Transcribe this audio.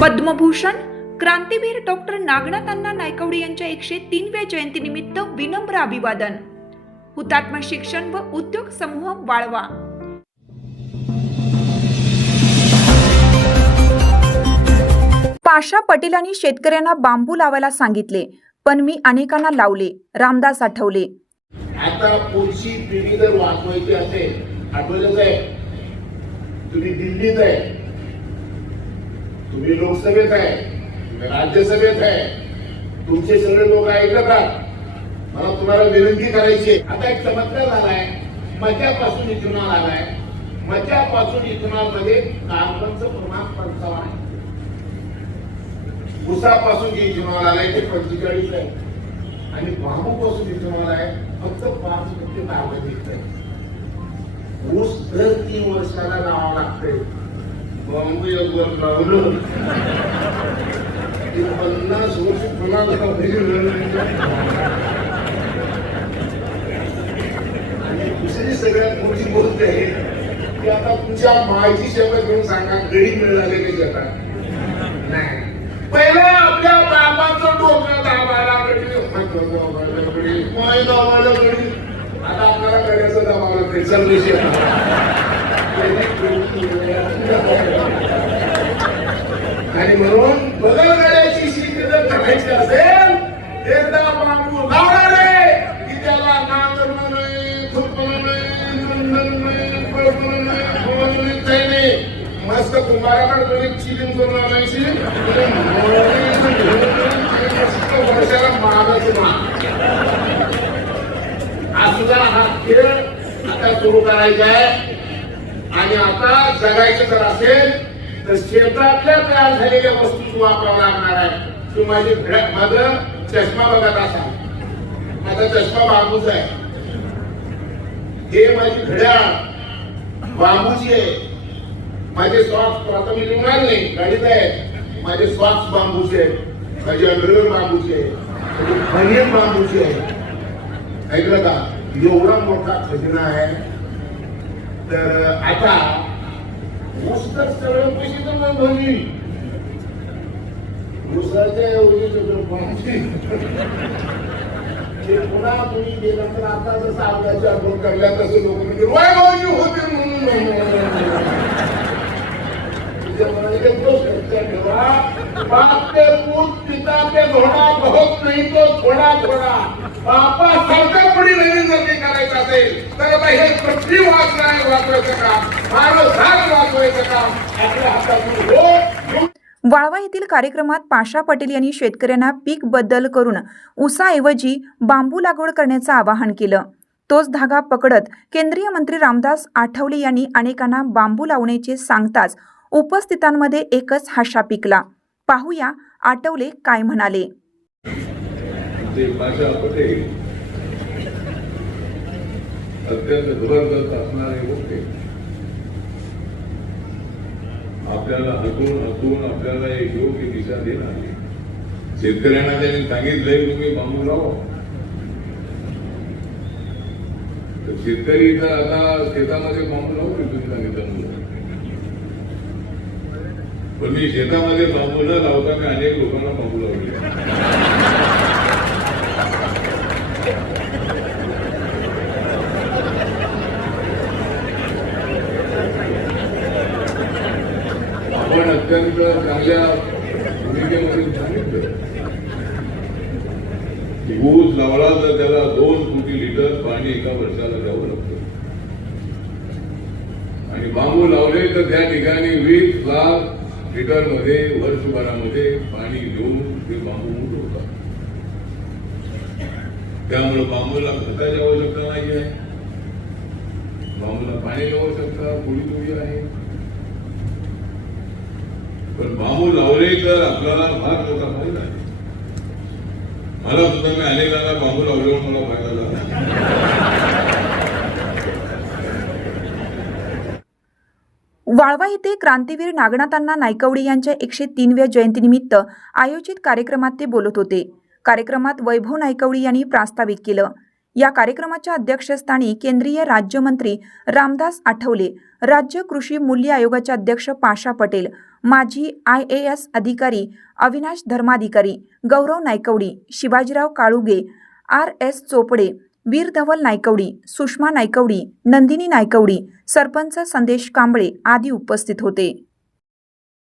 पद्मभूषण क्रांतीवीर डॉक्टर नागनाथ अण्णा नायकवडे यांच्या एकशे तीनव्या जयंतीनिमित्त विनम्र अभिवादन. हुतात्मा शिक्षण व उद्योग समूह वाळवा. पाशा पटेलांनी शेतकऱ्यांना बांबू लावायला सांगितले पण मी अनेकांना लावले रामदास आठवले. आता पुढची पिढी जर वाचवायची असेल आठवलेच आहे. तुम्ही दिल्लीत आहे. तुम्ही लोकसभेत आहे. तुम्ही राज्यसभेत आहे. तुमचे सगळे लोक ऐकत आहात मला तुम्हाला विनंती करायची आता एक चमत्कार झालाय. मध्यापासून इथेनॉल आलाय. मध्यापासून इथेनॉलमध्ये कार्बनचं प्रमाण पंचावन्न आहे. उसापासून जे इथेनॉल आलाय ते पंचेचाळीस आहे. आणि बांबूपासून इथेनॉल आहे फक्त पाच टक्के कार्बन आहे. ऊस दर तीन वर्षाला लावावं लागतंय. बांबू लावलं पन्नास वर्ष कोणाला आणि दुसरी सगळ्यात मोठी गोष्ट आहे की आता तुमच्या मायची शब्द घेऊन सांगा गरीब मिळाले की जगा नाही पहिलं आपल्या बाबाचं डोकं दाबायला गडी हात दाबायला गडी आता आपल्याला गड्याचं दाबायला लागते सर्विस मस्त कुंभाराकडे तुम्ही चिलीम असला हा खेळ आता सुरू करायचा आहे. आणि आता जगायचं जर असेल तर शेतातल्या तयार झालेल्या वस्तू वापरावं लागणार आहे. तू माझी घड्या- माझं चष्मा बघत असा माझा चष्मा बांबूचा आहे. हे माझी घड्याळ बांबूची आहे. माझे सॉक्स आता मी लिहून नाही. गाडीत आहे. माझे सॉक्स बांबूचे आहेत. माझे अंडरवेअर बांबूचे आहे माझी बनियन बांबूची आहे ऐकलं का? एवढा मोठा खजिना आहे. तर आता ऊस तर सगळं पैसे तर मग भरली. ऊसाच्या एवढी ते पुन्हा तुम्ही गेलं तर आता जसं आपल्याच्या आपण करल्या तसं लोक म्हणजे "वय भाऊजी होते म्हणून त्याच्यामुळे एक गोष्ट लक्षात ठेवा, बाप के पूत पिता के घोडा बहुत नाही तो थोडा थोडा बापा सरकार पुढे नवीन जर करायचं असेल तर आता हे पृथ्वी वाचणार वाचवायचं काम मानव झाड वाचवायचं काम आपल्या हातातून हो वाळवा येथील कार्यक्रमात पाशा पटेल यांनी शेतकऱ्यांना पीक बदल करून ऊसाऐवजी बांबू लागवड करण्याचं आवाहन केलं. तोच धागा पकडत केंद्रीय मंत्री रामदास आठवले यांनी अनेकांना बांबू लावण्याचे सांगताच उपस्थितांमध्ये एकच हाशा पिकला. पाहूया आठवले काय म्हणाले. अत्यंत जबरदस्त असणारे होते. आपल्याला हसून हसून आपल्याला एक योग्य दिशा देणार शेतकऱ्यांना त्यांनी सांगितलंय तुम्ही बांबू लावा. शेतकरी तर आता शेतामध्ये बांबू लावू तुम्ही सांगितलं पण मी शेतामध्ये बांबू न लावता मी अनेक लोकांना बांबू लावले. आपण अत्यंत चांगल्या भूमिकेमध्ये सांगितलं. की ऊस लावला तर त्याला दोन कोटी लिटर पाणी एका वर्षाला द्यावं लागतं. आणि बांबू लावले तर त्या ठिकाणी वीस लाख लिटर वर्षभरामध्ये पाणी घेऊन ते बांबू मोठं होतात त्यामुळे बांबूला खताची आवश्यकता नाही आहे. बांबूला पाणी आवश्यकता थोडी थोडी आहे. पण बांबू लावले तर आपल्याला फार मोठा फायदा आहे. मला सुद्धा मी अनेकांना बांबू लावल्यावर मला फायदा झाला. वाळवा येथे क्रांतीवीर नागनाथांना नायकवडे यांच्या एकशे तीनव्या जयंतीनिमित्त आयोजित कार्यक्रमात ते बोलत होते. कार्यक्रमात वैभव नायकवडी यांनी प्रास्ताविक केलं. या कार्यक्रमाच्या अध्यक्षस्थानी केंद्रीय राज्यमंत्री रामदास आठवले राज्य कृषी मूल्य आयोगाचे अध्यक्ष पाशा पटेल माजी आय ए एस अधिकारी अविनाश धर्माधिकारी गौरव नायकवडी शिवाजीराव काळुगे आर एस चोपडे वीर धवल नायकवडी सुषमा नायकवडी नंदिनी नायकवडी सरपंच संदेश कांबळे आदी उपस्थित होते.